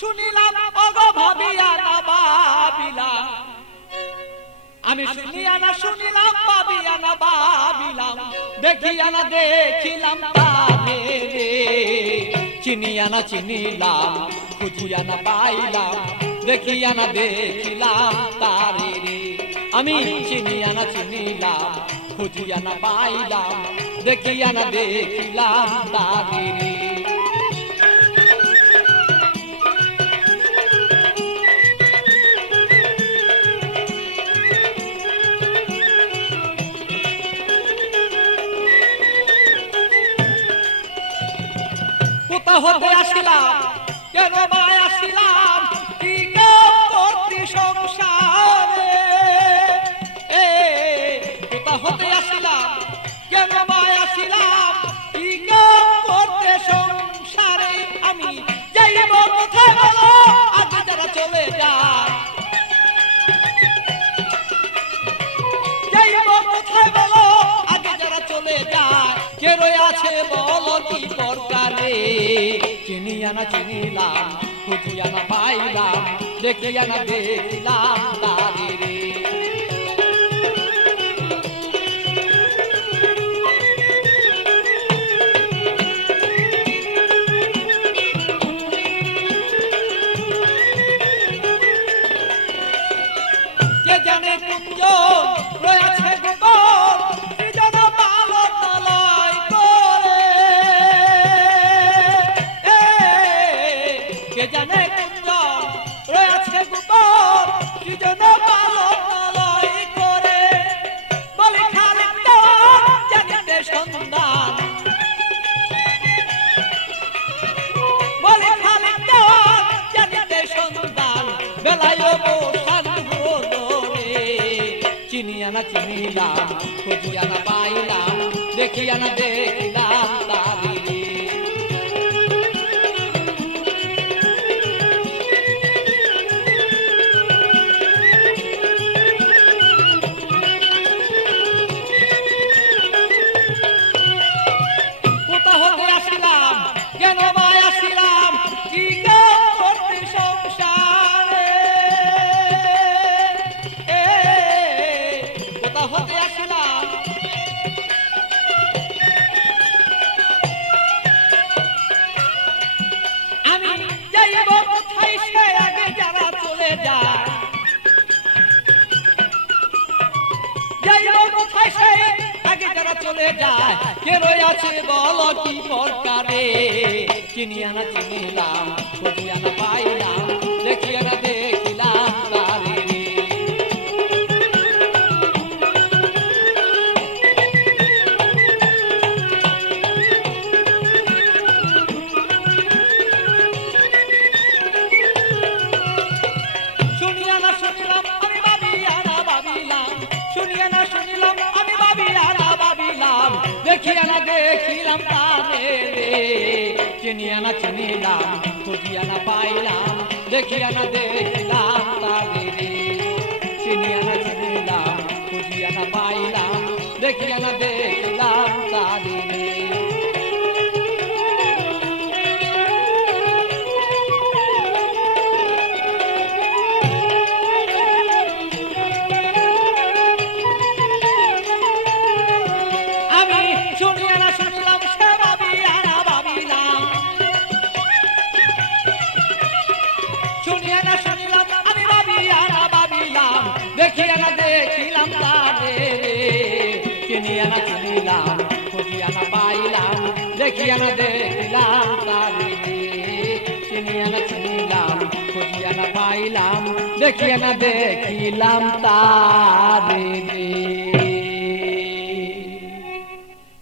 শুনিলাম ওগো ভাবিয়া না ভাবিলাম, আমি শুনিয়া না শুনিলাম ভাবিয়া না ভাবিলাম, দেখিয়া না দেখিলাম তারে রে। চিনিয়া না চিনিলাম, খুঁজিয়া না পাইলাম, দেখিয়া না দেখিলাম তারে রে। আমি চিনিয়া না চিনিলাম, খুঁজিয়া না পাইলাম, দেখিয়া না দেখিলাম তারে রে। কোথা হতে আসিলাম, কেন বা আসিলাম, কি করতি সংসারে। কোথা হতে আসিলাম, কেন বা আসিলাম, কি করতে সংসারে। আমি যাইব কোথায় বলো, আগে যারা চলে যায়। যাইব কোথায় বলো, আগে যারা চলে যায়। কে রয়ে আছে বলো কি দরকারে। চিনিয়া না চিনিলাম, খুঁজিয়া না পাইলাম, দেখিয়া না দেখিলাম তারে রে। কে জানে কুঞ্জ রয়েছে গোপন, কি যেন পালন লয় করে। কে জানে কুঞ্জ রয়েছে গোপন, কি যেন পালন লয় করে। বলি খালিক দেওয়ান জানিতে সন্ধান, বলি খালিক দেওয়ান জানিতে সন্ধান, বেলায় বসান হলো রে। চিনিয়া না চিনিলাম, খুঁজিয়া না পাইলাম, দেখিয়া না দেখিলাম তারে রে। কোথা হতে আসিলাম, কেন বা আসিলাম, কি করতে সংসারে। কোথা হতে আসিলাম, আমি যাইব কোথায় সে আগে যারা চলে যায়। যাইব কোথায় সে আগে যারা চলে যায়। কে রয়ে আছে বলো কি দরকারে। চিনিয়া না চিনিলাম, খুঁজিয়া না পাইলাম, দেখিয়া না দেখিলাম তারে রে। শুনিয়া না শুনিলাম, আমি ভাবিয়া না ভাবিলাম, শুনিয়া না শুনিলাম, আমি ভাবিয়া না ভাবিলাম, দেখিয়া না দেখিলাম তারে রে। চিনিয়া না চিনিলাম, খুঁজিয়া না পাইলাম, দেখিয়া না দেখিলাম তারে রে। চিনিয়া না চিনিলাম, খুঁজিয়া না পাইলাম, দেখিয়া না দেখিলাম তারে রে। আমি শুনিয়া না শুনলাম, সে ভাবিয়া না ভাবিলাম, শুনিয়া না শুনলাম, আমি ভাবিয়া না ভাবিলাম, দেখিয়া না দেখিলাম তারে রে। চিনিয়া না চিনিলাম, খুঁজিয়া না পাইলাম, দেখিয়া না দেখিলাম তারে রে। চিনিয়া না চিনিলাম, খুঁজিয়া না পাইলাম, দেখিয়া না দেখিলাম তারে রে।